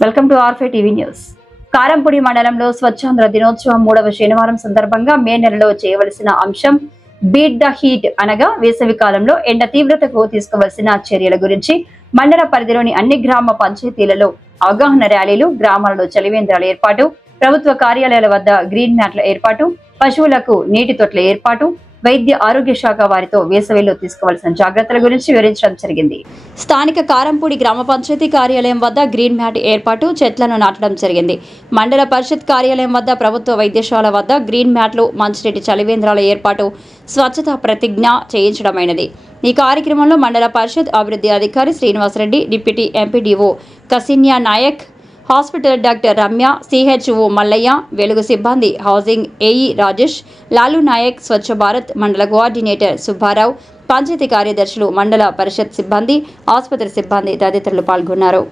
Welcome to ఆర్ఫే TV news. Karampudi మండలంలో స్వచ్ఛాంధ్ర దినోత్సవం 3వ శనివారం సందర్భంగా మే నెలలో చేయవలసిన అంశం బీట్ ద హీట్ అనగా వేసవి కాలంలో ఎండ తీవ్రతకు తీసుకోవాల్సిన చర్యల గురించి మండల పరిధిలోని అన్ని గ్రామ పంచాయతీలలో అవగాహన ర్యాలీలు, గ్రామాలలో చలివేంద్రాల ఏర్పాటు, ప్రభుత్వ కార్యాలయాల వద్ద గ్రీన్ మ్యాట్ల ఏర్పాటు, పశువులకు నీటి తొట్ల ఏర్పాటు, వైద్య ఆరోగ్య శాఖ వారితో వేసవిలో తీసుకోవాల్సిన జాగ్రత్తల గురించి వివరించడం జరిగింది. స్థానిక కారంపూడి గ్రామ పంచాయతీ కార్యాలయం వద్ద గ్రీన్ మ్యాట్ ఏర్పాటు, చెట్లను నాటడం జరిగింది. మండల పరిషత్ కార్యాలయం వద్ద, ప్రభుత్వ వైద్యశాల వద్ద గ్రీన్ మ్యాట్లు, మంచినీటి చలివేంద్రాల ఏర్పాటు, స్వచ్ఛతా ప్రతిజ్ఞ చేయించడమైనది. ఈ కార్యక్రమంలో మండల పరిషత్ అభివృద్ధి అధికారి Srinivasa Reddy, deputy MPDO Kasinya Naik, hospital doctor Ramya, CHO Mallaiah, వెలుగు సిబ్బంది, హౌసింగ్ ఏఈ రాజేష్, లాలు నాయక్, స్వచ్ఛ భారత్ మండల కోఆర్డినేటర్ సుబ్బారావు, పంచాయతీ కార్యదర్శులు, మండల పరిషత్ సిబ్బంది, ఆసుపత్రి సిబ్బంది తదితరులు పాల్గొన్నారు.